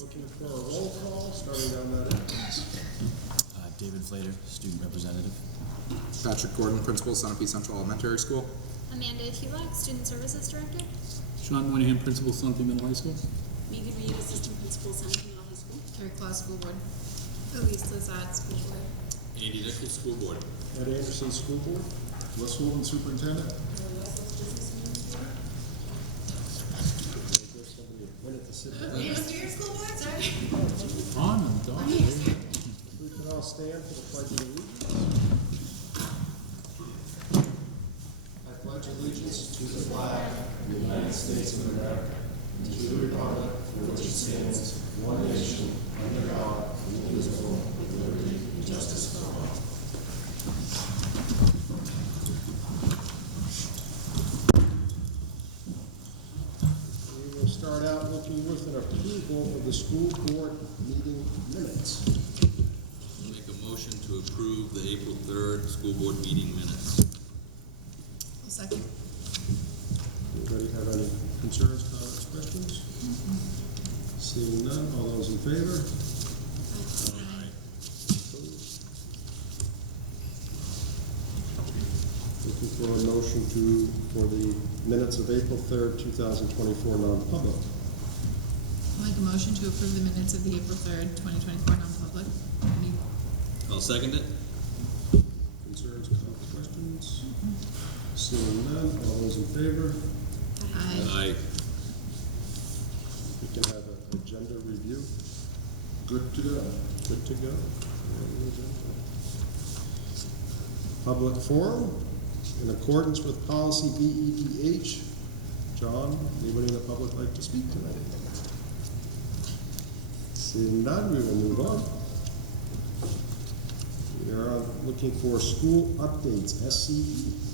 Looking for a roll call, starting down that end. David Flater, student representative. Patrick Gordon, principal, Sunapee Central Elementary School. Amanda Hulock, Student Services Director. Sean Moynihan, principal, Sunapee Middle High School. Megan Reed, assistant principal, Sunapee Middle High School. Terry Claus, School Board. Elise Lazat, School Board. Andy Nichols, School Board. Ed Anderson, School Board. Wes Holden, Superintendent. Give somebody a minute to sit down. You must do your school board, sorry. On and done. We can all stand for the Pledge of Allegiance. I pledge allegiance to the flag of the United States of America, and to the republic for which it stands, one nation, under God, indivisible, with liberty and justice for all. We will start out looking with an approval of the school board meeting minutes. I'll make a motion to approve the April 3rd school board meeting minutes. A second. Anybody have any concerns, comments, questions? Seeing none, all those in favor? Looking for a motion for the minutes of April 3rd, 2024 non-public. I'll make a motion to approve the minutes of the April 3rd, 2024 non-public. I'll second it. Concerns, comments, questions? Seeing none, all those in favor? Aye. Aye. We can have an agenda review. Good to go. Good to go. Public forum, in accordance with policy BEDH. John, anybody in the public like to speak tonight? Seeing none, we will move on. We are looking for school updates, SCES.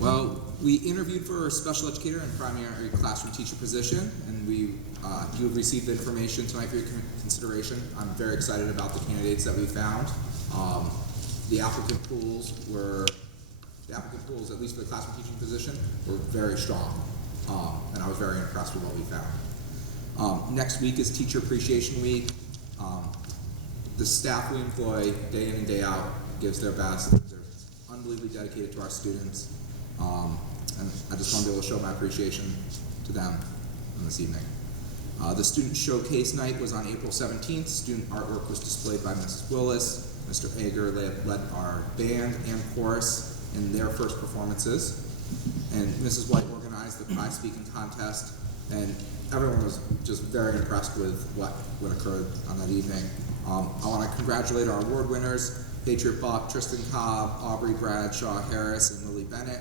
Well, we interviewed for a special educator and primary classroom teacher position, and you have received the information tonight for your consideration. I'm very excited about the candidates that we found. The applicant pools, at least for the classroom teaching position, were very strong, and I was very impressed with what we found. Next week is Teacher Appreciation Week. The staff we employ day in and day out gives their best. They're unbelievably dedicated to our students. And I just want to be able to show my appreciation to them on this evening. The student showcase night was on April 17th. Student artwork was displayed by Mrs. Willis. Mr. Ager led our band and chorus in their first performances. And Mrs. White organized the prize speaking contest, and everyone was just very impressed with what occurred on that evening. I want to congratulate our award winners, Patriot Buck, Tristan Cobb, Aubrey Bradshaw Harris, and Lily Bennett.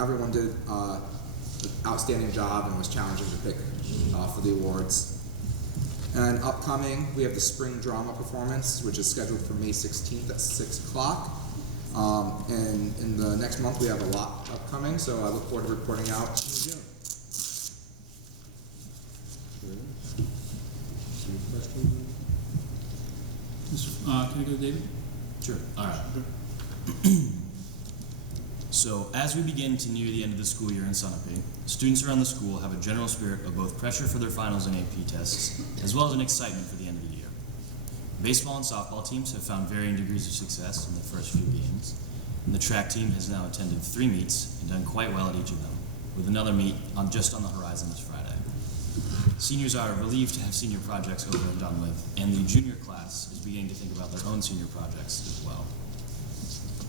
Everyone did an outstanding job and was challenging to pick for the awards. And upcoming, we have the spring drama performance, which is scheduled for May 16th at 6 o'clock. And in the next month, we have a lot upcoming, so I look forward to reporting out in June. Any questions? Can I go to David? Sure. All right. So, as we begin to near the end of the school year in Sunapee, students around the school have a general spirit of both pressure for their finals and AP tests, as well as an excitement for the end of the year. Baseball and softball teams have found varying degrees of success in the first few games, and the track team has now attended 3 meets and done quite well at each of them, with another meet just on the horizon this Friday. Seniors are relieved to have senior projects over and done with, and the junior class is beginning to think about their own senior projects as well.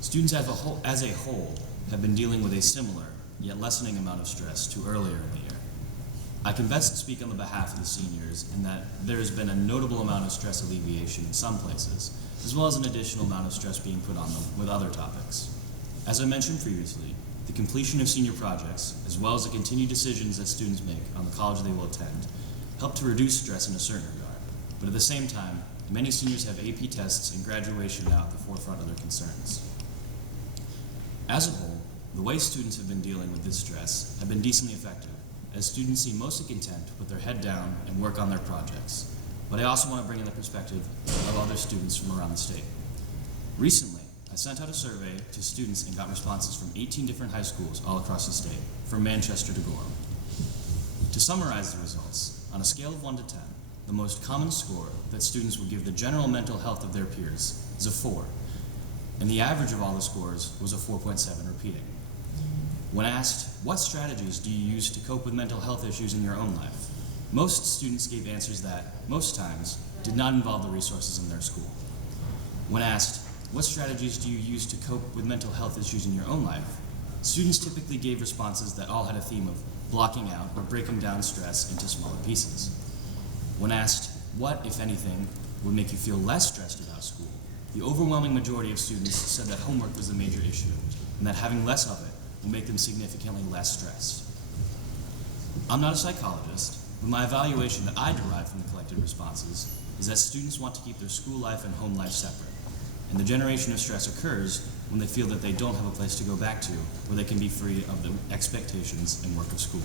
Students as a whole have been dealing with a similar, yet lessening amount of stress to earlier in the year. I can best speak on the behalf of the seniors in that there has been a notable amount of stress alleviation in some places, as well as an additional amount of stress being put on them with other topics. As I mentioned previously, the completion of senior projects, as well as the continued decisions that students make on the college they will attend, help to reduce stress in a certain regard. But at the same time, many seniors have AP tests and graduation now at the forefront of their concerns. As a whole, the way students have been dealing with this stress have been decently effective, as students seem mostly content to put their head down and work on their projects. But I also want to bring in the perspective of other students from around the state. Recently, I sent out a survey to students and got responses from 18 different high schools all across the state, from Manchester to Gorham. To summarize the results, on a scale of 1 to 10, the most common score that students would give the general mental health of their peers is a 4, and the average of all the scores was a 4.7 repeating. When asked, what strategies do you use to cope with mental health issues in your own life? Most students gave answers that, most times, did not involve the resources in their school. When asked, what strategies do you use to cope with mental health issues in your own life? Students typically gave responses that all had a theme of blocking out or breaking down stress into smaller pieces. When asked, what, if anything, would make you feel less stressed about school, the overwhelming majority of students said that homework was the major issue, and that having less of it will make them significantly less stressed. I'm not a psychologist, but my evaluation that I derive from the collected responses is that students want to keep their school life and home life separate, and the generation of stress occurs when they feel that they don't have a place to go back to where they can be free of the expectations and work of school.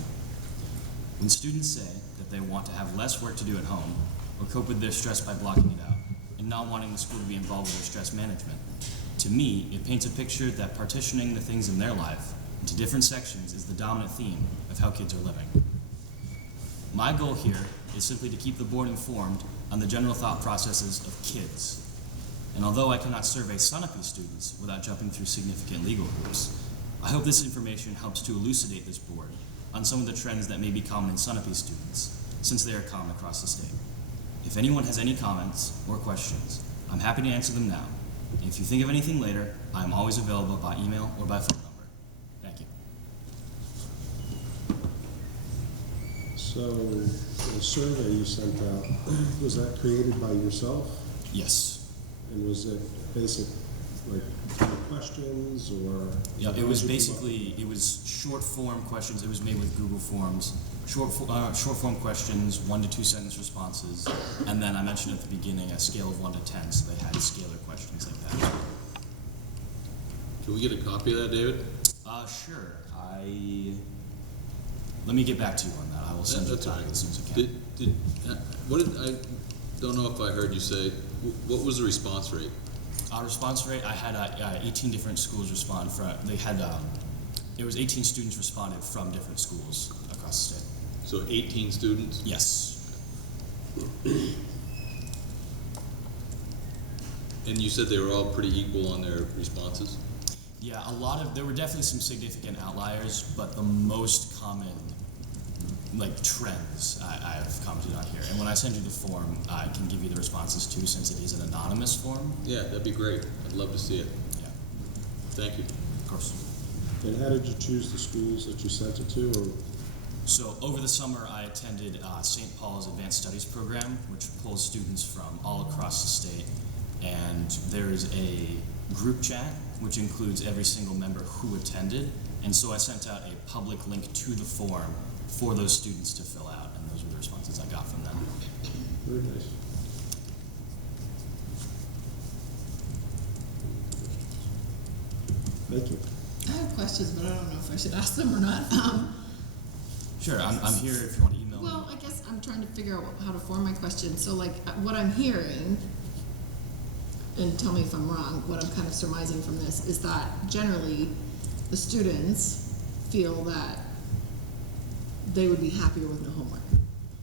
When students say that they want to have less work to do at home, or cope with their stress by blocking it out, and not wanting the school to be involved with their stress management, to me, it paints a picture that partitioning the things in their life into different sections is the dominant theme of how kids are living. My goal here is simply to keep the board informed on the general thought processes of kids. And although I cannot survey Sunapee students without jumping through significant legal hoops, I hope this information helps to elucidate this board on some of the trends that may be common in Sunapee students, since they are common across the state. If anyone has any comments or questions, I'm happy to answer them now. And if you think of anything later, I am always available by email or by phone number. Thank you. So, the survey you sent out, was that created by yourself? Yes. And was it basic, like, questions or? Yeah, it was basically, it was short form questions. It was made with Google Forms. Short form questions, 1 to 2 sentence responses, and then I mentioned at the beginning a scale of 1 to 10, so they had scalar questions like that. Can we get a copy of that, David? Sure. Let me get back to you on that. I will send you a That's copy all right. as soon as I can. I don't know if I heard you say, what was the response rate? Response rate, I had 18 different schools respond from, it was 18 students responded from different schools across the state. So 18 students? Yes. And you said they were all pretty equal on their responses? Yeah, there were definitely some significant outliers, but the most common, trends I have commented on here. And when I send you the form, I can give you the responses too, since it is an anonymous form. Yeah, that'd be great. I'd love to see it. Yeah, Thank you. of course. And how did you choose the schools that you sent it to, or? So over the summer, I attended St. Paul's Advanced Studies program, which pulls students from all across the state. And there's a group chat, which includes every single member who attended. And so I sent out a public link to the form for those students to fill out, and those were the responses I got from them. Very nice. Thank you. I have questions, but I don't know if I should ask them or not. Sure, I'm here if you want to email me. Well, I guess I'm trying to figure out how to form my question. So, what I'm hearing, and tell me if I'm wrong, what I'm kind of surmising from this is that generally the students feel that they would be happier with no homework.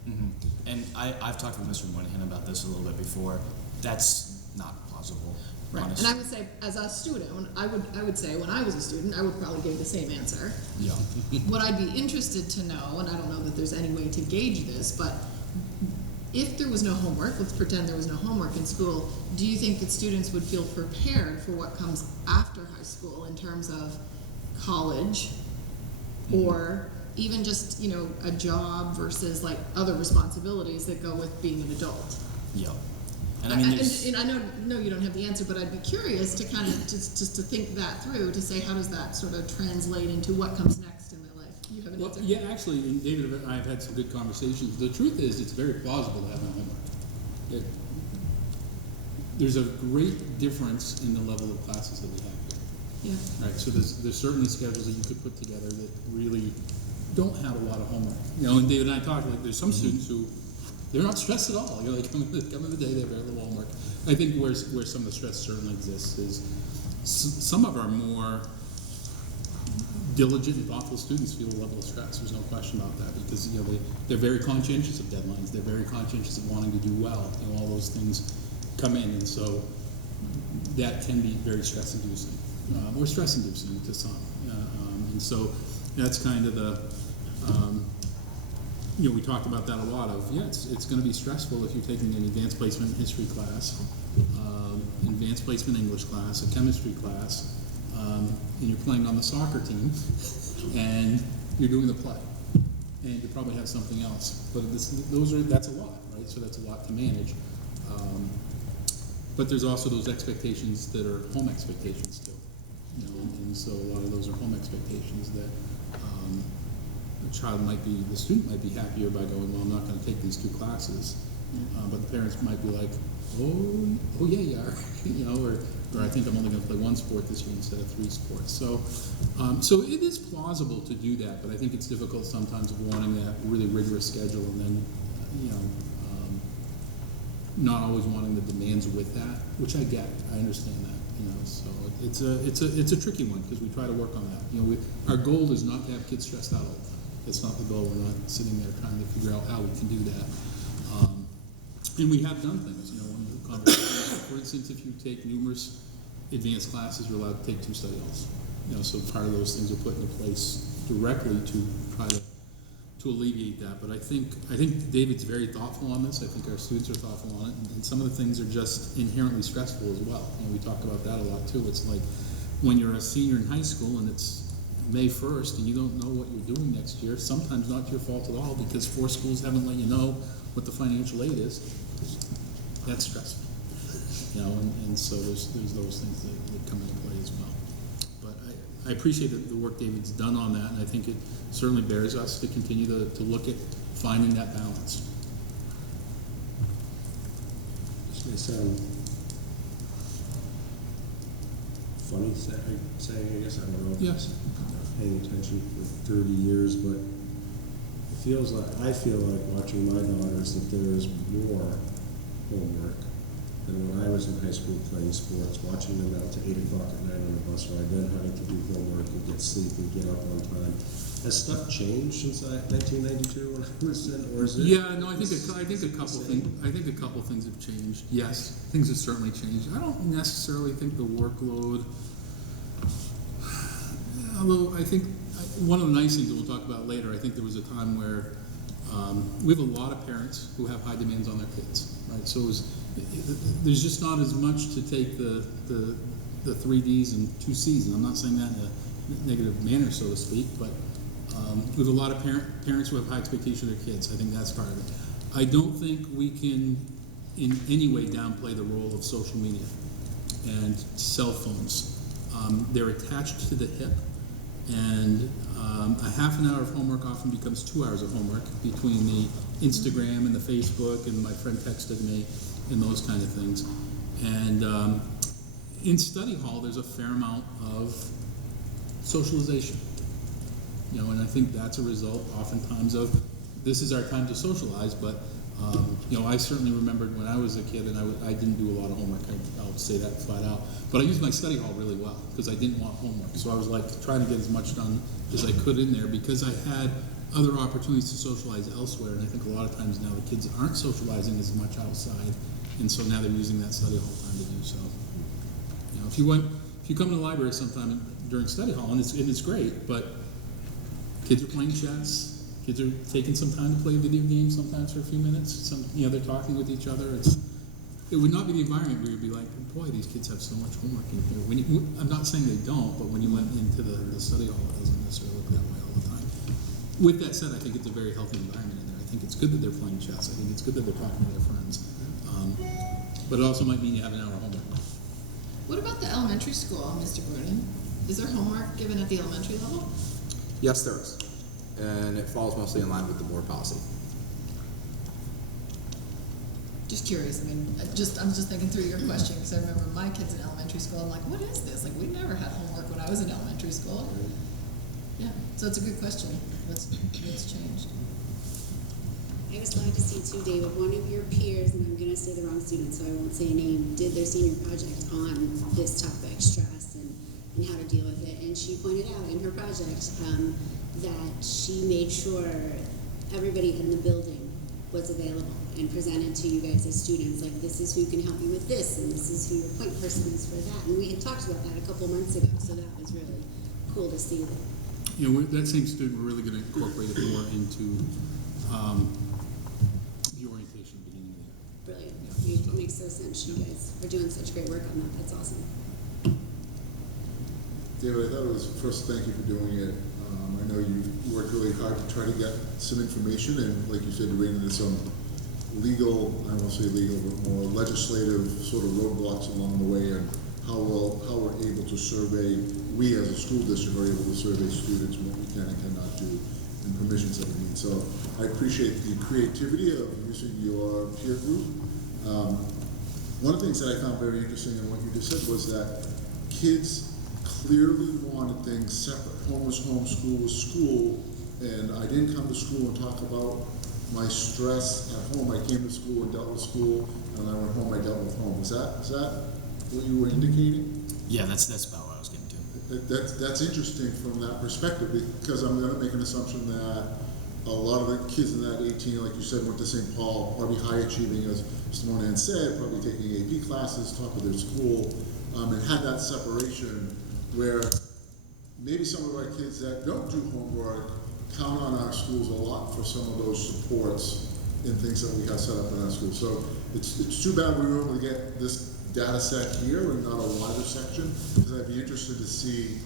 Mm-hmm. And I've talked with Mr. Moynihan about this a little bit before. That's not plausible. Right. Honestly. And I would say, as a student, I would say when I was a student, I would probably give the same answer. Yeah. What I'd be interested to know, and I don't know that there's any way to gauge this, but if there was no homework, let's pretend there was no homework in school, do you think that students would feel prepared for what comes after high school in terms of college or even just, a job versus other responsibilities that go with being an adult? Yeah. And I mean, and I know you don't have the answer, but I'd be curious to kind of just to think that through, to say how does that sort of translate into what comes next in their life? You have an Well, answer? yeah, actually, and David and I have had some good conversations. The truth is, it's very plausible to have no homework. There's a great difference in the level of classes that we have here. Yeah. Right, so there's certainly schedules that you could put together that really don't have a lot of homework. And David and I talked, there's some students who, they're not stressed at all. They come in the day, they have very little homework. I think where some of the stress certainly exists is some of our more diligent and thoughtful students feel a level of stress. There's no question about that, because they're very conscientious of deadlines. They're very conscientious of wanting to do well. All those things come in, and so that can be very stress-inducing, or stress-inducing to some. And so that's kind of the we talked about that a lot. It's going to be stressful if you're taking an advanced placement history class, an advanced placement English class, a chemistry class. And you're playing on the soccer team, and you're doing the play, and you probably have something else. But that's a lot, right? So that's a lot to manage. But there's also those expectations that are home expectations too, and so a lot of those are home expectations that the student might be happier by going, well, I'm not going to take these 2 classes, but the parents might be like, oh yeah, you are, or I think I'm only going to play 1 sport this year instead of 3 sports. So it is plausible to do that, but I think it's difficult sometimes of wanting that really rigorous schedule and then, not always wanting the demands with that, which I get. I understand that. So it's a tricky one, because we try to work on that. Our goal is not to have kids stressed out all the time. That's not the goal. We're not sitting there trying to figure out how we can do that. And we have done things. One of the conversations, for instance, if you take numerous advanced classes, you're allowed to take 2 study halls. So part of those things are put into place directly to try to alleviate that. But I think David's very thoughtful on this. I think our students are thoughtful on it, and some of the things are just inherently stressful as well. We talk about that a lot too. It's like when you're a senior in high school and it's May 1st and you don't know what you're doing next year. Sometimes not your fault at all, because 4 schools haven't let you know what the financial aid is. That's stressful, and so there's those things that come into play as well. But I appreciate the work David's done on that, and I think it certainly bears us to continue to look at finding that balance. This may sound funny saying, I guess, I don't know if Yes. I'm paying attention for 30 years, but I feel like watching my daughters that there is more homework than when I was in high school playing sports, watching them out to 8 o'clock at night on the bus ride, then having to do homework and get sleep and get up on time. Has stuff changed since 1992 when I was in, or is it? Yeah, no, I think a couple things have changed. Yes, things have certainly changed. I don't necessarily think the workload, although I think one of the nice things that we'll talk about later, I think there was a time where we have a lot of parents who have high demands on their kids, right? So there's just not as much to take the 3 Ds and 2 Cs, and I'm not saying that in a negative manner, so to speak, but we have a lot of parents who have high expectations of their kids. I think that's part of it. I don't think we can in any way downplay the role of social media and cell phones. They're attached to the hip, and a half an hour of homework often becomes 2 hours of homework between the Instagram and the Facebook and my friend texted me and those kind of things. And in study hall, there's a fair amount of socialization. And I think that's a result oftentimes of this is our time to socialize, but I certainly remembered when I was a kid and I didn't do a lot of homework. I'll say that flat out. But I used my study hall really well because I didn't want homework. So I was like trying to get as much done as I could in there because I had other opportunities to socialize elsewhere. And I think a lot of times now the kids aren't socializing as much outside, and so now they're using that study hall time to do so. If you come to the library sometime during study hall, and it's great, but kids are playing chess. Kids are taking some time to play video games sometimes for a few minutes. They're talking with each other. It would not be the environment where you'd be like, boy, these kids have so much homework in here. I'm not saying they don't, but when you went into the study hall, it doesn't necessarily look that way all the time. With that said, I think it's a very healthy environment in there. I think it's good that they're playing chess. I think it's good that they're talking to their friends. But it also might mean you have an hour of homework. What about the elementary school, Mr. Brunin? Is there homework given at the elementary level? Yes, there is. And it falls mostly in line with the board policy. Just curious. I'm just thinking through your question because I remember my kids in elementary school. I'm like, what is this? Like, we never had homework when I was in elementary school. Yeah, so it's a good question. What's changed? I was glad to see too, David, one of your peers, and I'm going to say the wrong student, so I won't say a name, did their senior project on this topic, stress, and and how to deal with it. And she pointed out in her project that she made sure everybody in the building was available and presented to you guys as students, like, this is who can help you with this, and this is who your point person is for that. And we had talked about that a couple months ago, so that was really cool to see that. You know, that same student, we're really going to incorporate it more into the orientation beginning of the year. Brilliant. It makes so sense. You guys are doing such great work on that. That's awesome. David, I thought it was, first, thank you for doing it. I know you worked really hard to try to get some information, and like you said, to bring into some legal, I won't say legal, but more legislative sort of roadblocks along the way, and how we're able to survey, we as a school district are able to survey students, what we can and cannot do, and permissions that we need. So I appreciate the creativity of using your peer group. One of the things that I found very interesting in what you just said was that kids clearly wanted things separate. Home was home, school was school, and I didn't come to school and talk about my stress at home. I came to school and dealt with school, and when I went home, I dealt with home. Is that what you were indicating? Yeah, that's about what I was getting to. That's interesting from that perspective, because I'm going to make an assumption that a lot of the kids in that 18, like you said, went to St. Paul, probably high achieving, as Mr. Monahan said, probably taking AP classes, top of their school, and had that separation where maybe some of our kids that don't do homework count on our schools a lot for some of those supports and things that we have set up in our schools. So it's too bad we were able to get this data set here and not a wider section, because I'd be interested to see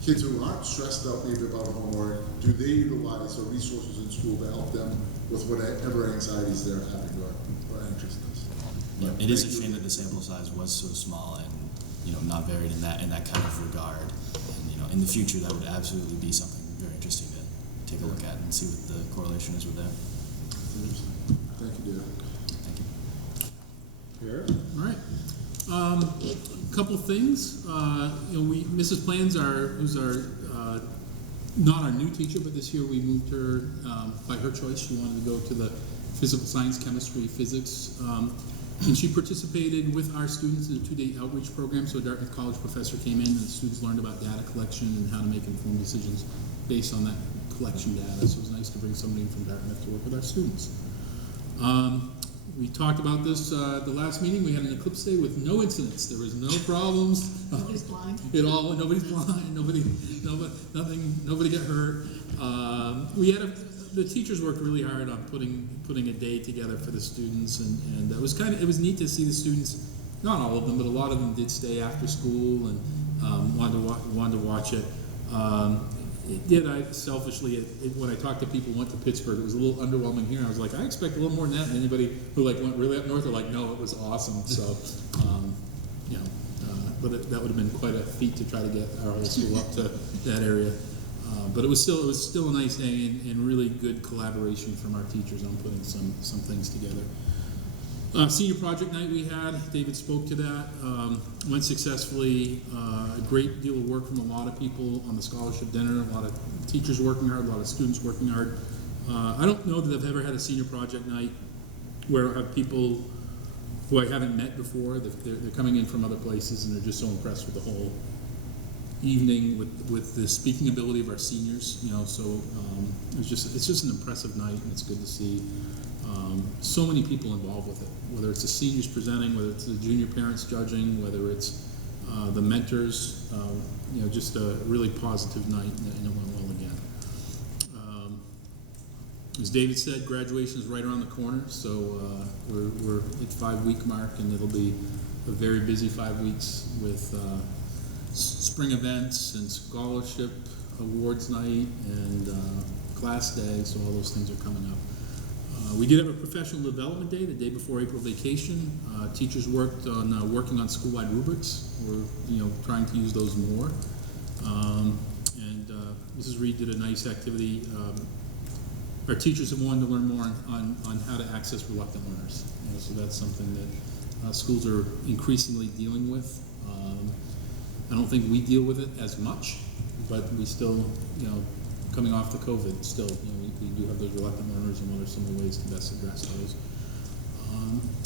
kids who aren't stressed out maybe about homework, do they utilize the resources in school to help them with whatever anxieties they're having or anxiousness. Yeah, it is a shame that the sample size was so small and, you know, not varied in that kind of regard. And, you know, in the future, that would absolutely be something very interesting to take a look at and see what the correlation is with that. Thank you, David. Thank you. Here. All right. A couple of things. You know, Mrs. Plans, who's our not our new teacher, but this year we moved her by her choice. She wanted to go to the physical science, chemistry, physics, and she participated with our students in a 2-day outreach program. So a Dartmouth College professor came in, and the students learned about data collection and how to make informed decisions based on that collection data. So it was nice to bring somebody in from Dartmouth to work with our students. We talked about this the last meeting. We had an eclipse day with no incidents. There was no problems. Nobody's blind. Nobody's blind. Nobody got hurt. The teachers worked really hard on putting a day together for the students, and it was neat to see the students. Not all of them, but a lot of them did stay after school and wanted to watch it. Selfishly, when I talked to people who went to Pittsburgh, it was a little underwhelming here. I was like, I expect a little more than that. And anybody who went really up north are like, no, it was awesome. So, but that would have been quite a feat to try to get our whole school up to that area. But it was still a nice day and really good collaboration from our teachers on putting some things together. Senior project night we had, David spoke to that, went successfully, a great deal of work from a lot of people on the scholarship dinner, a lot of teachers working hard, a lot of students working hard. I don't know that I've ever had a senior project night where I have people who I haven't met before, they're coming in from other places and they're just so impressed with the whole evening, with the speaking ability of our seniors, so it's just an impressive night, and it's good to see so many people involved with it, whether it's the seniors presenting, whether it's the junior parents judging, whether it's the mentors, just a really positive night, and it went well again. As David said, graduation is right around the corner, so we're at 5-week mark, and it'll be a very busy 5 weeks with spring events and scholarship awards night and class day, so all those things are coming up. We did have a professional development day the day before April vacation. Teachers worked on working on school-wide rubrics. We're trying to use those more. And Mrs. Reed did a nice activity. Our teachers have wanted to learn more on how to access reluctant learners. So that's something that schools are increasingly dealing with. I don't think we deal with it as much, but we still, coming off the COVID, still, we do have those reluctant learners, and what are some of the ways to best address those.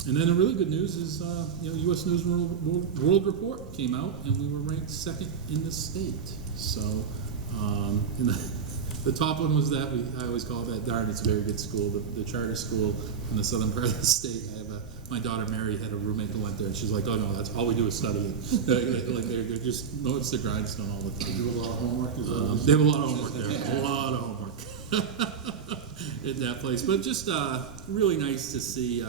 And then the really good news is, U.S. News World Report came out, and we were ranked second in the state. So, and the top one was that I always call it that. Darn, it's a very good school, the charter school in the southern part of the state. I have my daughter Mary had a roommate who went there, and she's like, "Oh no, that's all we do is study it." Like they're just it's the grindstone all the time. Do a lot of homework, is that? They have a lot of homework there. A lot of homework in that place. But just really nice to see.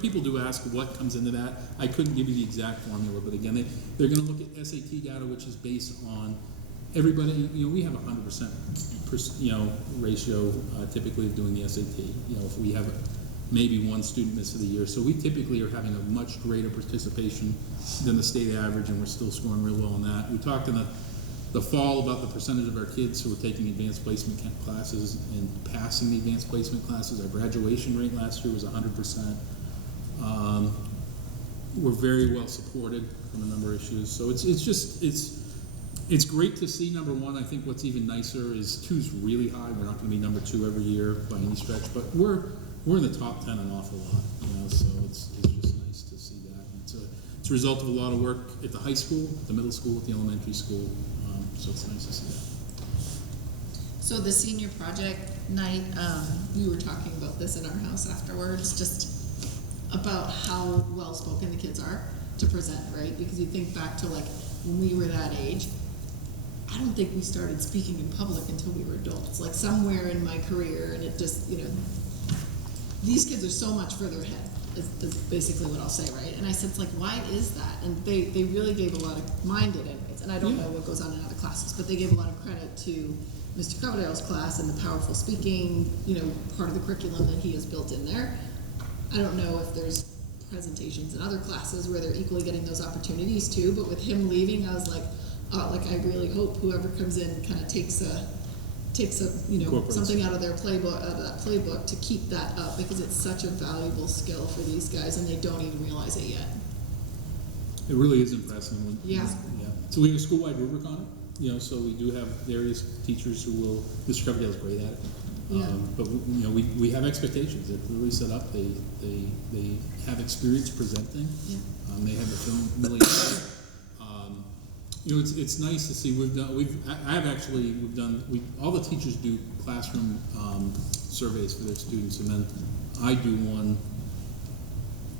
People do ask what comes into that. I couldn't give you the exact formula, but again, they're going to look at SAT data, which is based on everybody. We have 100% ratio typically of doing the SAT. If we have maybe one student miss of the year, so we typically are having a much greater participation than the state average, and we're still scoring real well on that. We talked in the fall about the percentage of our kids who were taking advanced placement classes and passing the advanced placement classes. Our graduation rate last year was 100%. We're very well supported from a number of issues. So it's great to see, number one. I think what's even nicer is 2's really high. We're not going to be number 2 every year by any stretch, but we're in the top 10 an awful lot, so it's just nice to see that. It's a result of a lot of work at the high school, the middle school, at the elementary school, so it's nice to see that. So the senior project night, we were talking about this in our house afterwards, just about how well-spoken the kids are to present, right? Because you think back to like when we were that age, I don't think we started speaking in public until we were adults, like somewhere in my career, and it just, these kids are so much further ahead, is basically what I'll say, right? And I said, it's like, why is that? And they really gave a lot of, mine did anyways, and I don't know what goes on in other classes, but they gave a lot of credit to Mr. Coverdale's class and the powerful speaking, part of the curriculum that he has built in there. I don't know if there's presentations in other classes where they're equally getting those opportunities too, but with him leaving, I was like, I really hope whoever comes in kind of takes something out of their playbook to keep that up, because it's such a valuable skill for these guys and they don't even realize it yet. It really is impressive. Yeah. So we have a school-wide rubric on it, so we do have various teachers who will, Mr. Coverdale's great at it. Yeah. But we have expectations. It's really set up. They have experience presenting. Yeah. They have the film million. It's nice to see. All the teachers do classroom surveys for their students, and then I do one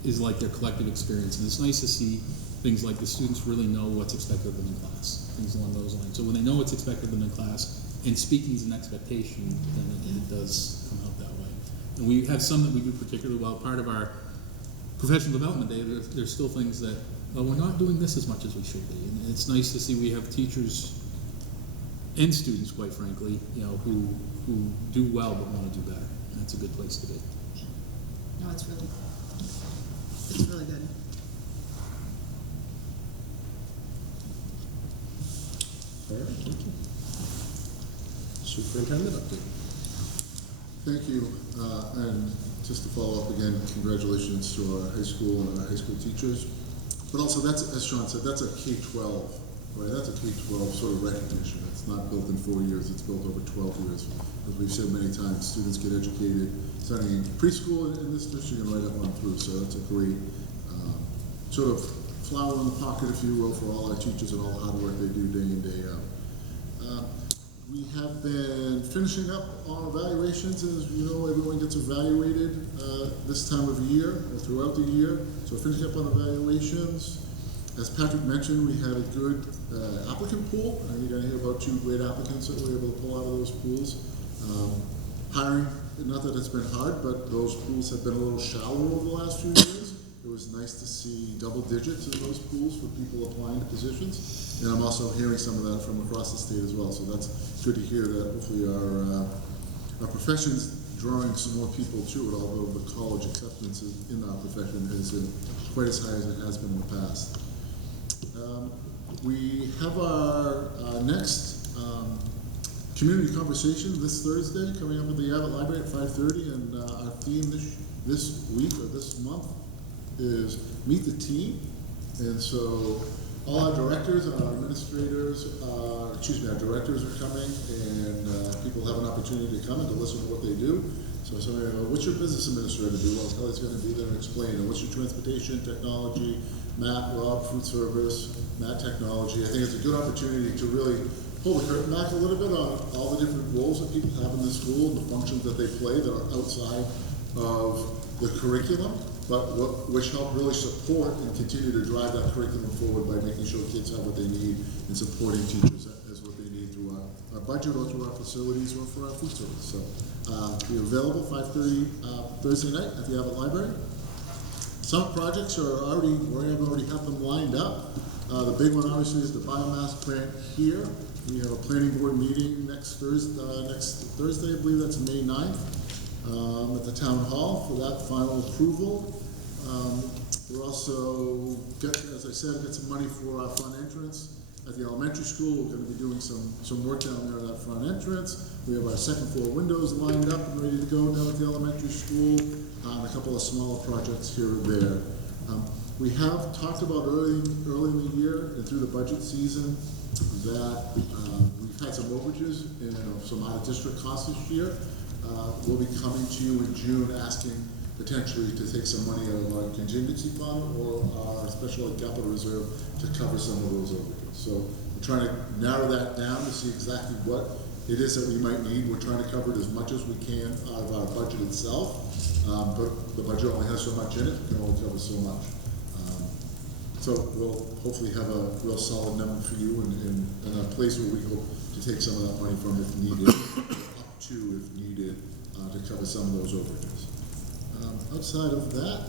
is like their collective experience, and it's nice to see things like the students really know what's expected of them in class, things along those lines. So when they know what's expected of them in class, and speaking is an expectation, then it does come out that way. And we have some that we do particularly well. Part of our professional development day, there's still things that, we're not doing this as much as we should be. And it's nice to see we have teachers and students, quite frankly, who do well but want to do better. And that's a good place to be. Yeah. No, it's really good. All right, thank you. Superintendent update. Thank you, and just to follow up again, congratulations to our high school and our high school teachers. But also, that's, as Sean said, that's a K-12, right? That's a K-12 sort of recognition. It's not built in 4 years, it's built over 12 years. As we've said many times, students get educated starting in preschool in this district and right up on through, so that's a great sort of flower in the pocket, if you will, for all our teachers and all the hard work they do day in, day out. We have been finishing up on evaluations. As you know, everyone gets evaluated this time of year or throughout the year. So we're finishing up on evaluations. As Patrick mentioned, we had a good applicant pool. You're going to hear about 2 great applicants that we were able to pull out of those pools. Hiring, not that it's been hard, but those pools have been a little shallow over the last few years. It was nice to see double digits in those pools for people applying to positions. And I'm also hearing some of that from across the state as well. So that's good to hear that hopefully our profession's drawing some more people to it, although the college acceptance in our profession isn't quite as high as it has been in the past. We have our next community conversation this Thursday coming up at the Abbott Library at 5:30, and our theme this week or this month is Meet the Team. And so all our directors and our administrators, our directors are coming, and people have an opportunity to come and to listen to what they do. So somebody will go, what's your business administrator do? Well, Kelly's gonna be there and explain, and what's your transportation, technology, Matt, Rob, food service, Matt, technology. I think it's a good opportunity to really pull the curtain back a little bit on all the different roles that people have in the school, and the functions that they play that are outside of the curriculum, but which help really support and continue to drive that curriculum forward by making sure kids have what they need and supporting teachers as what they need through our budget or through our facilities or for our food service. So we're available 5:30 Thursday night at the Abbott Library. Some projects are already, we already have them lined up. The big one obviously is the biomass plant here. We have a planning board meeting next Thursday, I believe that's May 9th, at the town hall for that final approval. We're also, as I said, get some money for our front entrance at the elementary school. We're going to be doing some work down there at that front entrance. We have our second floor windows lined up and ready to go down at the elementary school. And a couple of smaller projects here or there. We have talked about early in the year and through the budget season that we've had some overages and some out-of-district costs this year. We'll be coming to you in June asking potentially to take some money out of our contingency fund or our special ed capital reserve to cover some of those overages. So we're trying to narrow that down to see exactly what it is that we might need. We're trying to cover it as much as we can out of our budget itself, but the budget only has so much in it, it can only cover so much. So we'll hopefully have a real solid number for you and a place where we hope to take some of that money from if needed, up to if needed, to cover some of those overages. Outside of that,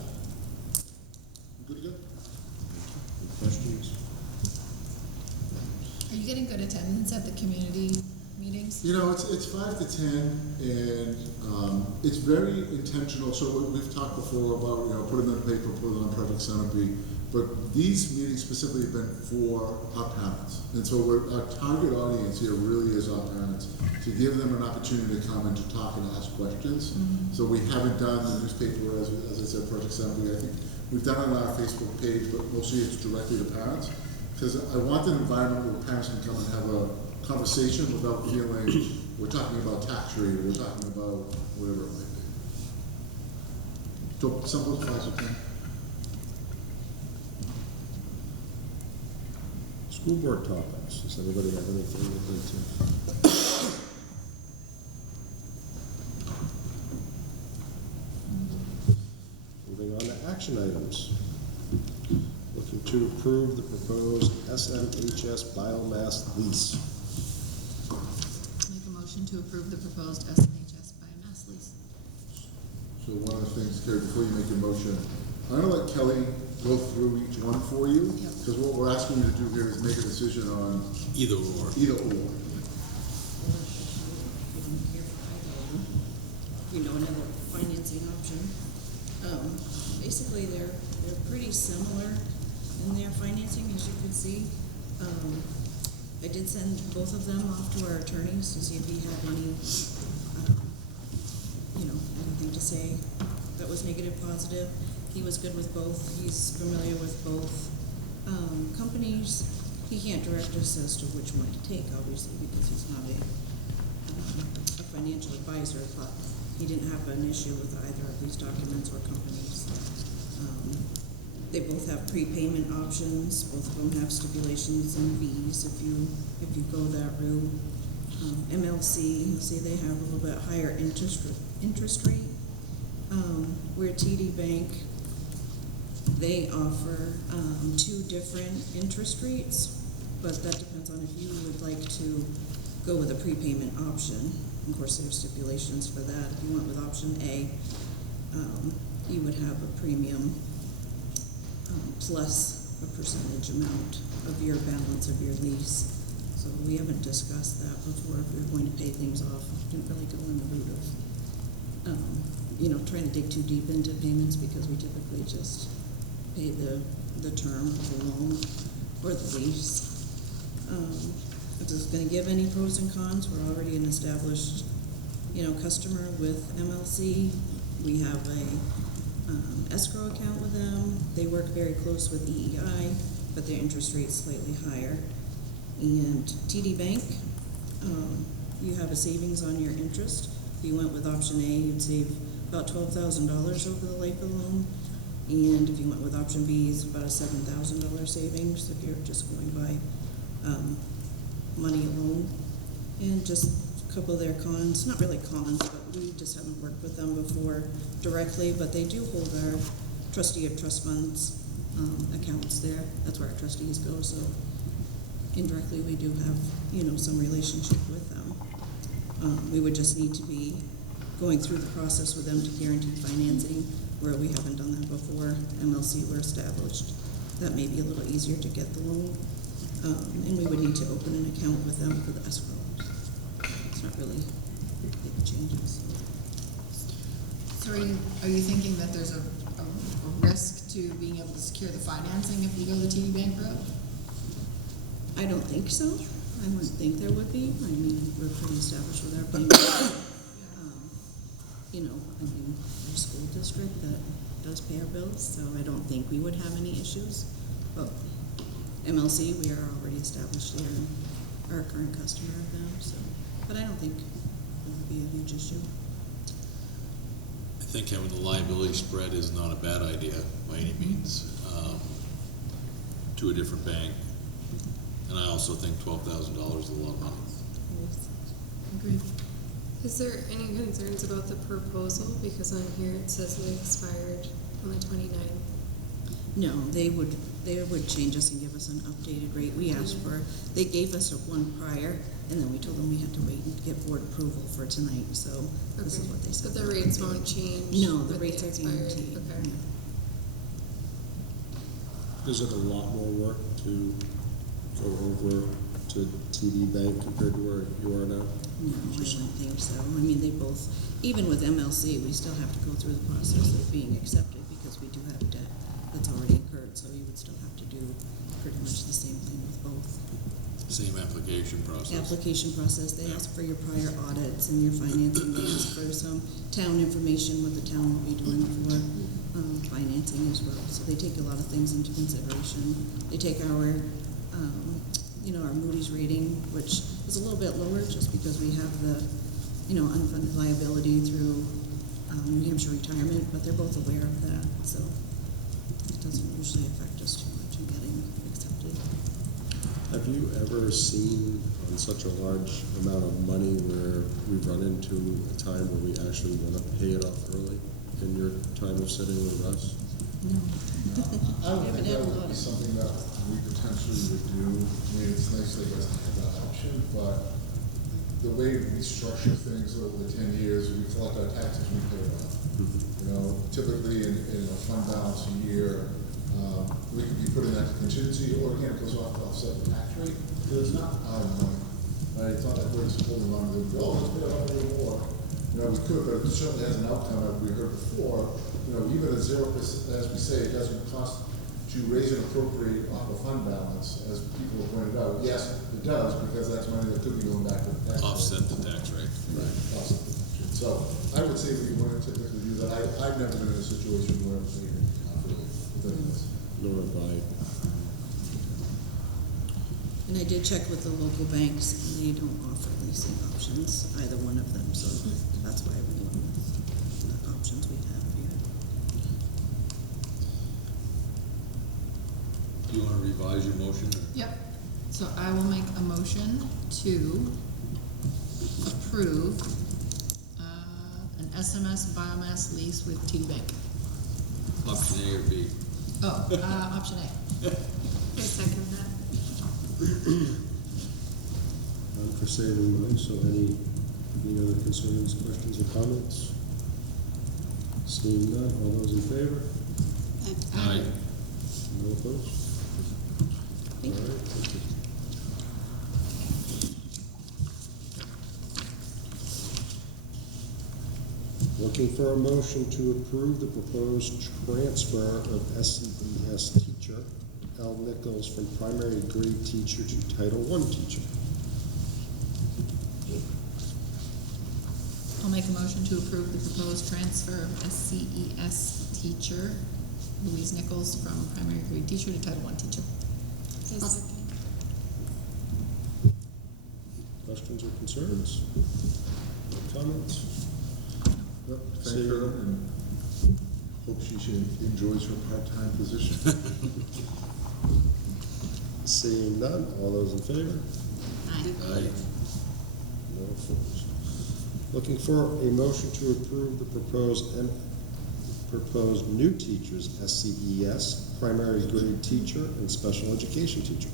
good to go. Questions? Are you getting good attendance at the community meetings? You know, it's 5 to 10, and it's very intentional. So we've talked before about, you know, put them in paper, put it on Project Centipede, but these meetings specifically have been for our parents. And so our target audience here really is our parents, to give them an opportunity to come and to talk and ask questions. Mm-hmm. So we haven't done the newspaper, as I said, Project Centipede. I think we've done it on our Facebook page, but mostly it's directly to parents. Because I want an environment where parents can come and have a conversation without feeling we're talking about tax rate or we're talking about whatever it might be. So simple as possible. School board topics. Does anybody have anything they'd like to? Moving on to action items. Looking to approve the proposed SMHS biomass lease. Make a motion to approve the proposed SMHS biomass lease. So one of the things, Terry, before you make your motion, I'm going to let Kelly go through each one for you, because what we're asking you to do here is make a decision on Either or. either or. You know, another financing option. Basically, they're pretty similar in their financing, as you can see. I did send both of them off to our attorneys to see if he had any, anything to say that was negative, positive. He was good with both. He's familiar with both companies. He can't direct us as to which one to take, obviously, because he's not a financial advisor, but he didn't have an issue with either of these documents or companies. They both have prepayment options. Both of them have stipulations and fees if you go that route. MLC, you'll see they have a little bit higher interest rate. Where TD Bank, they offer 2 different interest rates, but that depends on if you would like to go with a prepayment option. Of course, there's stipulations for that. If you went with option A, you would have a premium plus a percentage amount of your balance of your lease. So we haven't discussed that before. If we were going to pay things off, didn't really go in the route of trying to dig too deep into payments, because we typically just pay the term of the loan or the lease. If this is going to give any pros and cons, we're already an established, customer with MLC. We have a escrow account with them. They work very close with EEI, but their interest rate's slightly higher. And TD Bank, you have a savings on your interest If you went with option A, you'd save about $12,000 over the life of the loan. And if you went with option B, it's about a $7,000 savings if you're just going by money alone. And just a couple of their cons, not really cons, but we just haven't worked with them before directly, but they do hold our trustee of trust funds accounts there. That's where our trustees go, so indirectly we do have, you know, some relationship with them. We would just need to be going through the process with them to guarantee financing, where we haven't done that before. MLC were established. That may be a little easier to get the loan. And we would need to open an account with them for the escrow. It's not really big changes. So are you thinking that there's a risk to being able to secure the financing if we go the TD Bank route? I don't think so. I wouldn't think there would be. I mean, we're pretty established with our bank. You know, I mean, we're a school district that does pay our bills, so I don't think we would have any issues. But MLC, we are already established there and are a current customer of them, so, but I don't think it would be a huge issue. I think having the liability spread is not a bad idea by any means, to a different bank. And I also think $12,000 is a lot of money. Agreed. Is there any concerns about the proposal? Because on here it says it expired on the 29th. No, they would change us and give us an updated rate. We asked for, they gave us one prior, and then we told them we had to wait and get board approval for tonight, so this is what they said. But the rates won't change? No, the with rates are expired? guaranteed. Okay. Is it a lot more work to go over to TD Bank compared to where you are now? No, I don't think so. I mean, they both, even with MLC, we still have to go through the process of being accepted because we do have debt that's already incurred, so you would still have to do pretty much the same thing with both. Same application process. Application process, they ask for your prior audits and your financing, they ask for some town information, what the town will be doing for financing as well. So they take a lot of things into consideration. They take our our Moody's rating, which is a little bit lower just because we have the, unfunded liability through New Hampshire retirement, but they're both aware of that, so it doesn't usually affect us too much in getting accepted. Have you ever seen on such a large amount of money where we've run into a time where we actually want to pay it off early in your time of sitting with us? No. I would think that would be something that we potentially would do. I mean, it's nice that you guys have that option, but the way we structure things over the 10 years, we collect our taxes, we pay it off. Typically in a fund balance a year, we could be putting that to contingency, or again, it goes off to offset the tax rate, because it's not our money. Right? It's not like we're just holding on to it, let's pay it off a little more. We could, but it certainly has an outcome, as we heard before. Even at 0%, as we say, it doesn't cost to raise and appropriate off a fund balance, as people have pointed out. Yes, it does, because that's money that could be going back to the tax. Offset the tax rate. Right, offset the tax rate. So I would say we wouldn't typically do that. I've never been in a situation where I'm saying, really, with any of this. Nor have I. And I did check with the local banks, and they don't offer leasing options, either one of them, so that's why we went with the options we have here. Do you want to revise your motion? Yep. So I will make a motion to approve an SMS biomass lease with TD Bank. Option A or B? Oh, option A. I second that. I'm for saving money, so any other concerns, questions, or comments? Seeing none, all those in favor? Aye. No opposed? Thank you. All right, thank you. Looking for a motion to approve the proposed transfer of SCBS teacher L. Nichols from primary grade teacher to Title I teacher. I'll make a motion to approve the proposed transfer of SCES teacher Louise Nichols from primary grade teacher to Title I teacher. I second. Questions or concerns? Comments? Thank her and hope she enjoys her part-time position. Seeing none, all those in favor? Aye. No opposed. Looking for a motion to approve the proposed new teachers, SCES, primary grade teacher and special education teacher.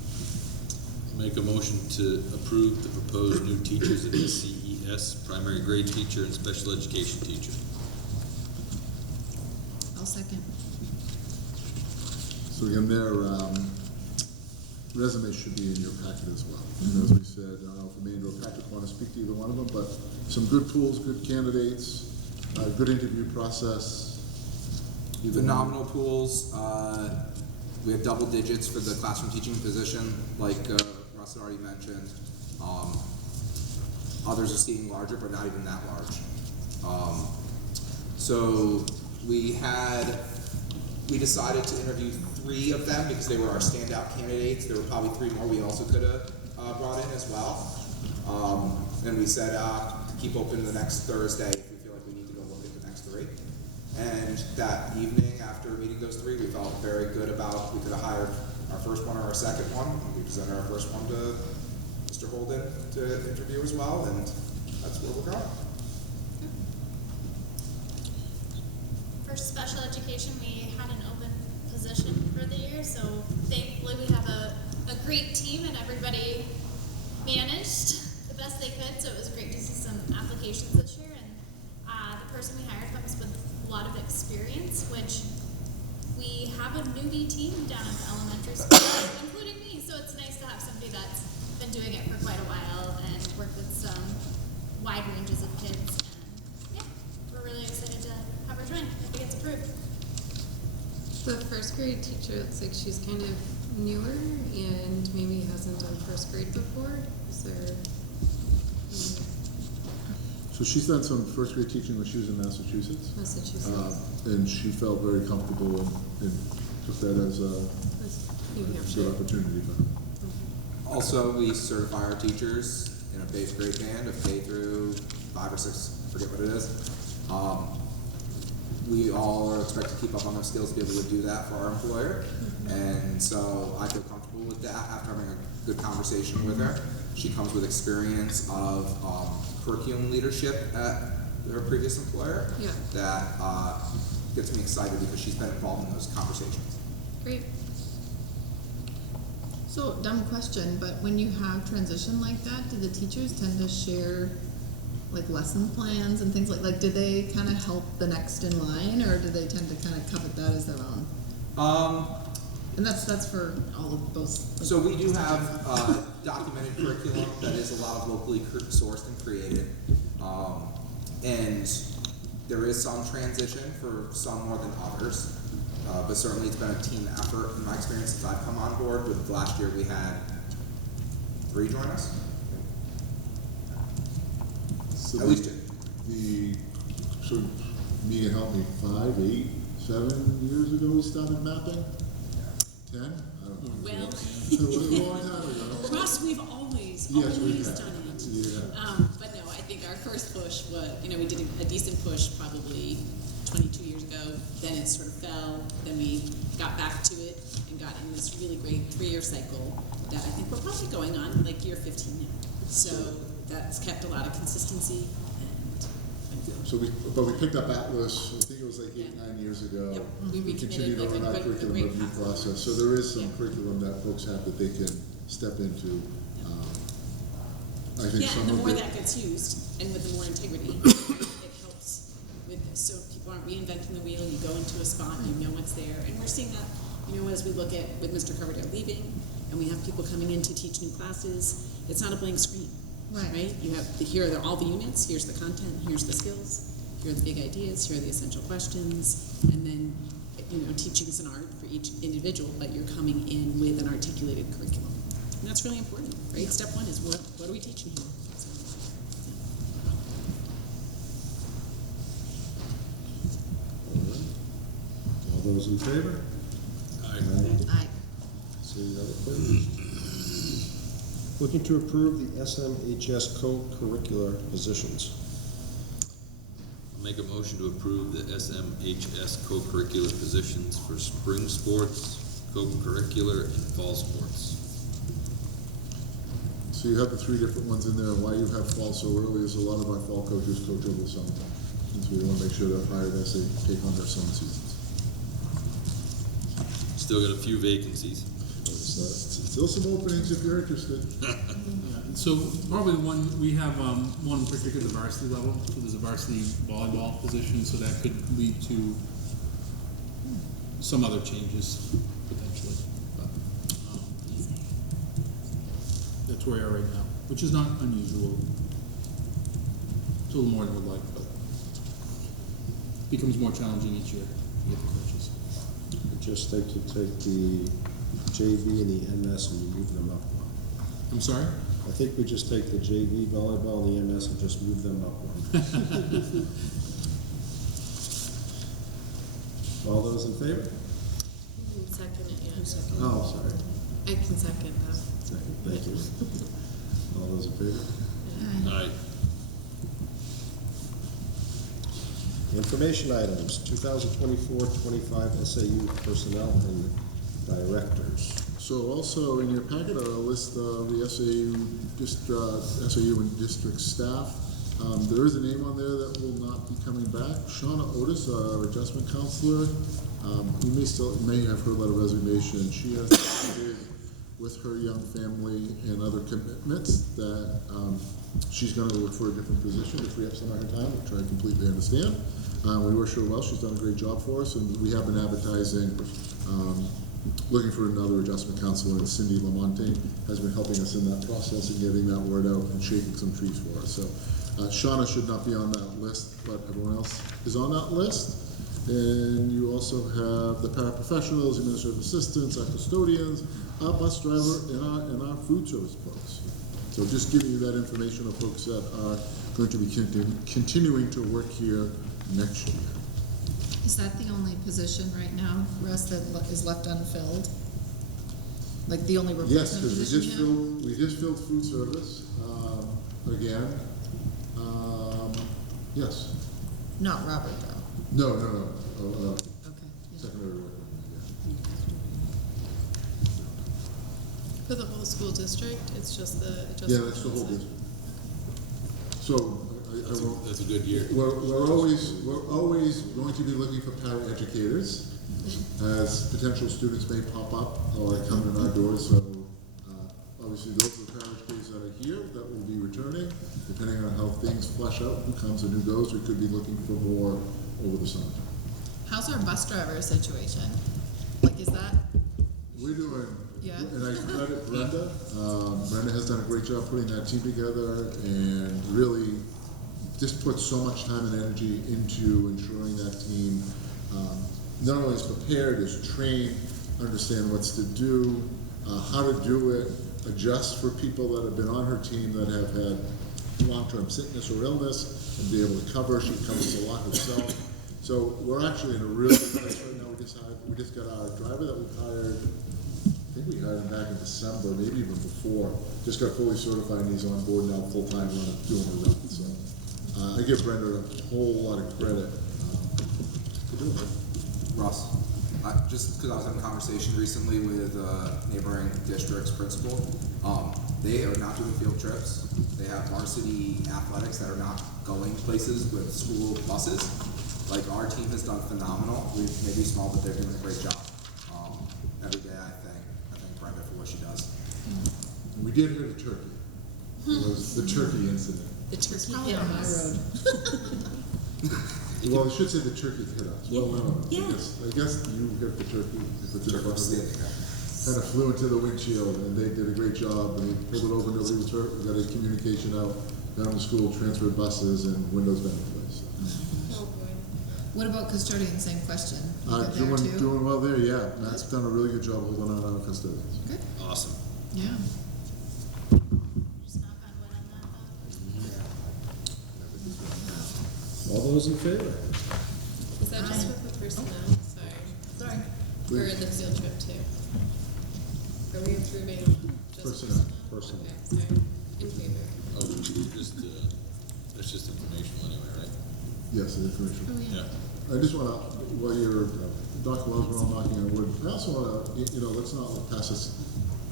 Make a motion to approve the proposed new teachers at SCES, primary grade teacher and special education teacher. I'll second. So again, their resume should be in your packet as well. And as we said, I don't know if Amanda or Patrick want to speak to either one of them, but some good pools, good candidates, good interview process. Phenomenal pools. We have double digits for the classroom teaching position, like Russ had already mentioned. Others are seeing larger, but not even that large. So we decided to interview 3 of them because they were our standout candidates. There were probably 3 more we also could have brought in as well. And we said to keep open the next Thursday if we feel like we need to go look at the next 3. And that evening, after meeting those 3, we felt very good about we could have hired our first one or our second one. We presented our first one to Mr. Holden to interview as well, and that's where we're going. For special education, we had an open position for the year, so thankfully we have a great team and everybody managed the best they could, so it was great to see some applications this year, and the person we hired comes with a lot of experience, which we have a newbie team down at the elementary school, including me, so it's nice to have somebody that's been doing it for quite a while and worked with some wide ranges of kids, and yeah, we're really excited to have her join if it gets approved. The first grade teacher looks like she's kind of newer and maybe hasn't done first grade before. Is there? So she's done some first grade teaching when she was in Massachusetts. And she felt very comfortable and took that as a good opportunity for her. Also, we certify our teachers in a base grade band of K through 5 or 6, forget what it is. We all are expected to keep up on those skills to be able to do that for our employer. And so I feel comfortable with that after having a good conversation with her. She comes with experience of curriculum leadership at her previous employer. Yeah. That gets me excited because she's been involved in those conversations. Great. So, dumb question, but when you have transition like that, do the teachers tend to share like lesson plans and things like do they kind of help the next in line, or do they tend to kind of covet that as their own? And that's for all of those. So we do have documented curriculum that is a lot of locally sourced and created, and there is some transition for some more than others, but certainly it's been a team effort in my experience since I've come on board. With last year we had 3 join us. So At least 2. So Megan helped me 5, 8, 7 years ago we started mapping. 10? I don't know. Well, It was a long time ago. Ross, we've always Yes, we have. done it. Yeah. But no, I think our first push was, we did a decent push probably 22 years ago. Then it sort of fell. Then we got back to it and got in this really great 3-year cycle that I think we're probably going on like year 15 now. So that's kept a lot of consistency. So we picked up Atlas, I think it was like 8, 9 years ago. Yep, we recommitted continued like on our a curriculum great review process. So there is some curriculum that folks have that they can step into. I think Yeah, some and the of more it. that gets used, and with the more integrity, it helps with this. So people aren't reinventing the wheel. You go into a spot, you know what's there, and we're seeing that. As we look at with Mr. Coverdale leaving, and we have people coming in to teach new classes. It's not a blank screen, right? You have here are all the units. Here's the content. Here's the skills. Here are the big ideas. Here are the essential questions, and then teaching is an art for each individual, but you're coming in with an articulated curriculum. And that's really important, right? Step 1 is what are we teaching here? So, All those in favor? Aye. Aye. Seeing none opposed. Looking to approve the SMHS co-curricular positions. make a motion to approve the SMHS co-curricular positions for spring sports, co-curricular, and fall sports. So you have the three different ones in there, and why you have fall so early is a lot of our fall coaches coach over the summer. And so we want to make sure they're hired as they take on their summer seasons. Still got a few vacancies. Still some openings if you're interested. So probably one, we have one in particular, the varsity level, so there's a varsity volleyball position, so that could lead to some other changes potentially. But, that's where we are right now, which is not unusual. It's a little more than we'd like, but becomes more challenging each year to get the coaches. I just think you take the JV and the MS and you move them up one. I'm sorry? I think we just take the JV volleyball and the MS and just move them up one. All those in favor? Second it, yeah. Oh, sorry. I can second that. Second, thank you. All those in favor? Aye. Information items, 2024-25 SAU personnel and directors. So also in your packet are a list of the SAU and district staff. There is a name on there that will not be coming back. Shauna Otis, our adjustment counselor. You may have her letter of resignation. She has decided with her young family and other commitments that she's going to look for a different position to free up some of her time, which I completely understand. We wish her well. She's done a great job for us, and we have been advertising, looking for another adjustment counselor, and Cindy Lamontagne has been helping us in that process and getting that word out and shaking some trees for us. So Shauna should not be on that list, but everyone else is on that list. And you also have the paraprofessionals, administrative assistants, our custodians, our bus driver, and our food service folks. So just giving you that information of folks that are going to be continuing to work here next year. Is that the only position right now, Russ, that is left unfilled? Like the only Yes, replacement because position we just filled food service, again. Yes. Not Robert, though. No. Okay. Secondary work. For the whole school district, it's just the adjustment. Yeah, that's the whole council. district. So, I won't. That's a good year. We're always going to be looking for paraeducators as potential students may pop up or come in our doors. So obviously those are the paraeducators that are here that will be returning. Depending on how things flesh out, who comes and who goes, we could be looking for more over the summer. How's our bus driver situation? Like, is that? We're doing, Yeah. and I credit Brenda. Brenda has done a great job putting that team together and really just put so much time and energy into ensuring that team not only is prepared, is trained, understand what's to do, how to do it, adjust for people that have been on her team that have had long-term sickness or illness and be able to cover. She covers a lot herself. So we're actually in a really good place right now. We just got our driver that we hired. I think we hired him back in December, maybe even before. Just got fully certified and he's on board now full-time doing a run. So I give Brenda a whole lot of credit for doing it. Russ, just because I was in a conversation recently with neighboring district's principal, they are not doing field trips. They have varsity athletics that are not going places with school buses. Like, our team has done phenomenal. We may be small, but they're doing a great job. Every day I thank Brenda for what she does. We did hear the turkey. It was the turkey incident. The turkey Probably hit on my us. road. Well, I should say the turkey hit us. Well, no. Yeah. I guess you hit the turkey. If it's in Turkey front was of you. standing there. Kind of flew into the windshield, and they did a great job. They pulled it over, nobody was hurt. We got a communication out down to school, transferred buses, and windows been replaced. Oh, boy. What about custodian? Same question. You good there too? Doing well there, yeah. Matt's done a really good job holding on our custodians. Good. Awesome. Yeah. Just knock on wood on that though. All those in favor? Is that just with the personnel? Sorry. For the field trip too? Are we approving just Personnel. Personnel. Okay, sorry. In favor. Oh, just, that's just informational anyway, right? Yes, the information. Oh, yeah. Yeah. I just want to, while you're, Dr. Wells, we're all knocking on wood, I also want to, let's not pass this,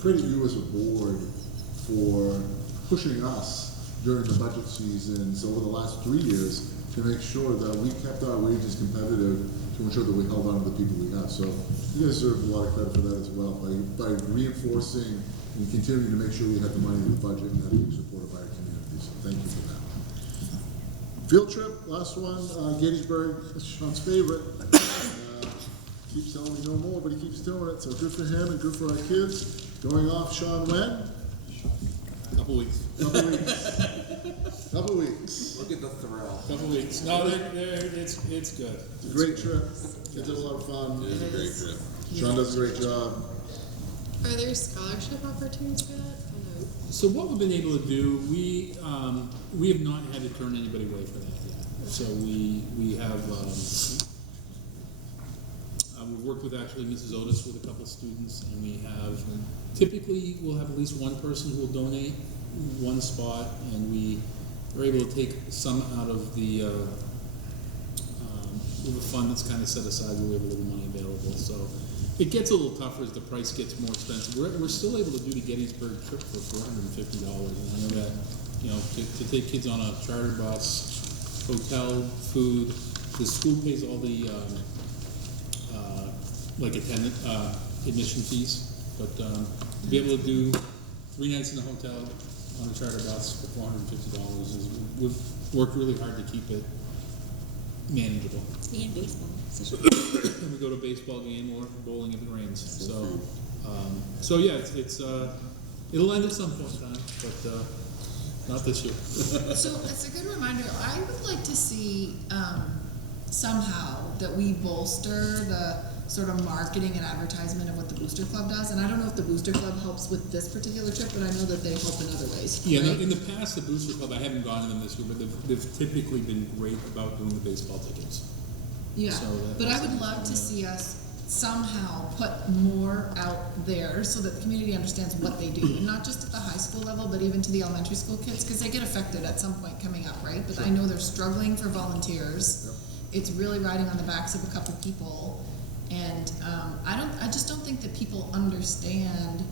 credit you as a board for pushing us during the budget seasons over the last 3 years to make sure that we kept our wages competitive to ensure that we held on to the people we have. So you guys deserve a lot of credit for that as well, by reinforcing and continuing to make sure we had the money in the budget and that being supported by our community. So thank you for that. Field trip, last one, Gettysburg, Sean's favorite. Keeps telling me no more, but he keeps doing it, so good for him and good for our kids. Going off, Sean, when? Couple weeks. Couple weeks. Look at the thrill. Couple weeks. No, it's good. It's a great trip. Kids have a lot of fun. It is a great trip. Sean does a great job. Are there scholarship opportunities for that? I know. So what we've been able to do, we have not had to turn anybody away for that yet. So we have we've worked with actually Mrs. Otis with a couple students, and we have typically we'll have at least one person who will donate one spot, and we are able to take some out of the fund that's kind of set aside where we have a little money available. So it gets a little tougher as the price gets more expensive. We're still able to do the Gettysburg trip for $450, and I know that to take kids on a charter bus, hotel, food, the school pays all the admission fees, but to be able to do 3 nights in a hotel on a charter bus for $450 is we've worked really hard to keep it manageable. And baseball. And we go to a baseball game or bowling if it rains. So yeah, it's it'll end at some point in time, but not this year. So it's a good reminder. I would like to see somehow that we bolster the sort of marketing and advertisement of what the Booster Club does. And I don't know if the Booster Club helps with this particular trip, but I know that they help in other ways. Yeah, right? in the past, the Booster Club, I haven't gone to them this year, but they've typically been great about doing the baseball tickets. Yeah, So but I would love to see us somehow put more out there so that the community understands what they do, and not just at the high school level, but even to the elementary school kids, because they get affected at some point coming up, right? But I know they're struggling for volunteers. It's really riding on the backs of a couple people, and I just don't think that people understand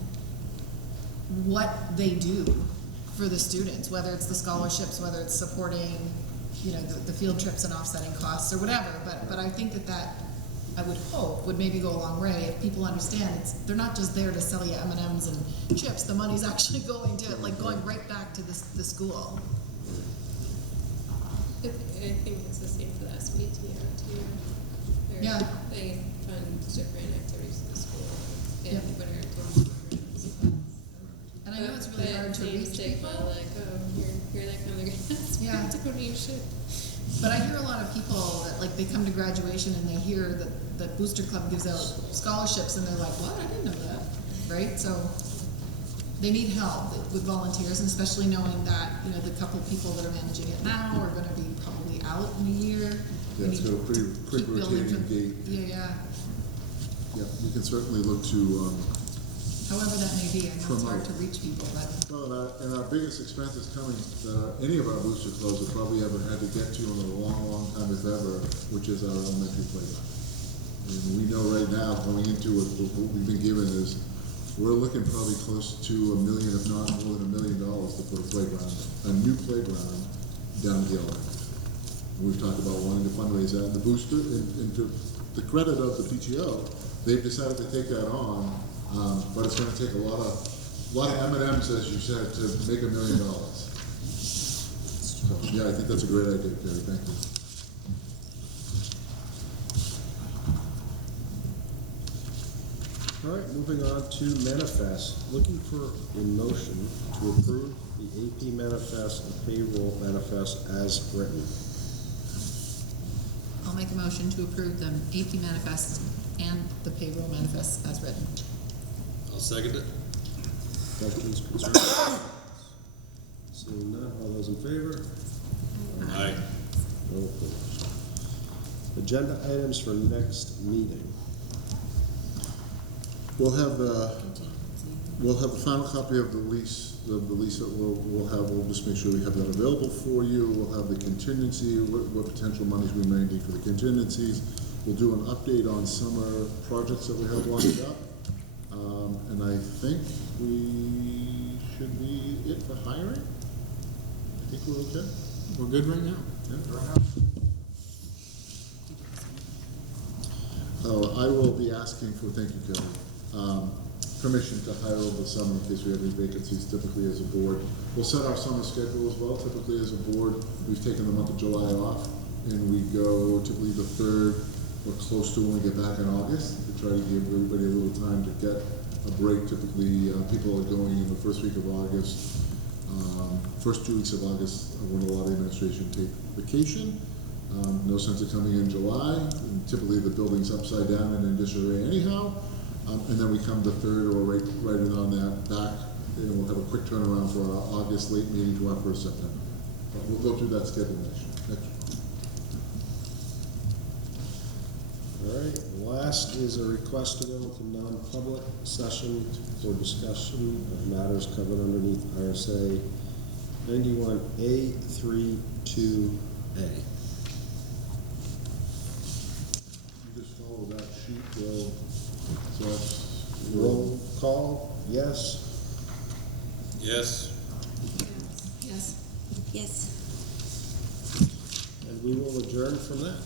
what they do for the students, whether it's the scholarships, whether it's supporting, the field trips and offsetting costs or whatever. But I think that I would hope would maybe go a long way if people understand they're not just there to sell you M&Ms and chips. The money's actually going right back to the school. I think it's the same for the SPTO too. Yeah. They fund different activities in the school and Yep. what are activities programs. And I know it's really hard to reach stigma, people. like, oh, here they come, they're gonna ask Yeah. to go to your shit. But I hear a lot of people that they come to graduation and they hear that Booster Club gives out scholarships and they're like, what? I didn't know that, right? So they need help with volunteers, and especially knowing that the couple of people that are managing it now are going to be probably out in a year. Yeah, it's got a pretty quick keep building rotating gate. Yeah. Yeah, we can certainly look to, However that may be, I know it's hard Promote. to reach people, but well, and our biggest expense is coming, any of our booster clubs have probably ever had to get to in a long, long time, if ever, which is our elementary playground. And we know right now, going into it, what we've been given is, we're looking probably close to $1 million, if not more than $1 million, to put a new playground down the elementary. We've talked about wanting to fundraise that, and the booster, and to the credit of the PTO, they've decided to take that on, but it's gonna take a lot of M&Ms, as you said, to make $1 million. So, yeah, I think that's a great idea, Terry, thank you. All right, moving on to manifest. Looking for a motion to approve the AP manifest and payroll manifest as written. I'll make a motion to approve the AP manifest and the payroll manifest as written. I'll second it. Questions, concerns? Seeing none, all those in favor? Aye. No opposed. Agenda items for next meeting. We'll have We'll have the final copy of the lease that we'll have, we'll just make sure we have that available for you. We'll have the contingency, what potential monies we may need for the contingencies. We'll do an update on summer projects that we have lined up. And I think we should be it for hiring. I think we're okay. We're good right now. I will be asking for, thank you, Kelly, permission to hire over the summer in case we have any vacancies. Typically as a board, we'll set our summer schedule as well. Typically as a board, we've taken the month of July off, and we go typically the 3rd or close to when we get back in August to try to give everybody a little time to get a break. Typically, people are going in the first week of August, first 2 weeks of August, when a lot of the administration take vacation. No sense of coming in July, and typically the building's upside down and in disarray anyhow. And then we come the 3rd or right around that back, and we'll have a quick turnaround for our August late meeting to our first September. But we'll go through that schedule next year. All right, last is a request to go into non-public session for discussion of matters covered underneath RSA 91A32A. You just follow that sheet, Bill. Roll call, yes? Yes. Yes. Yes. And we will adjourn from that.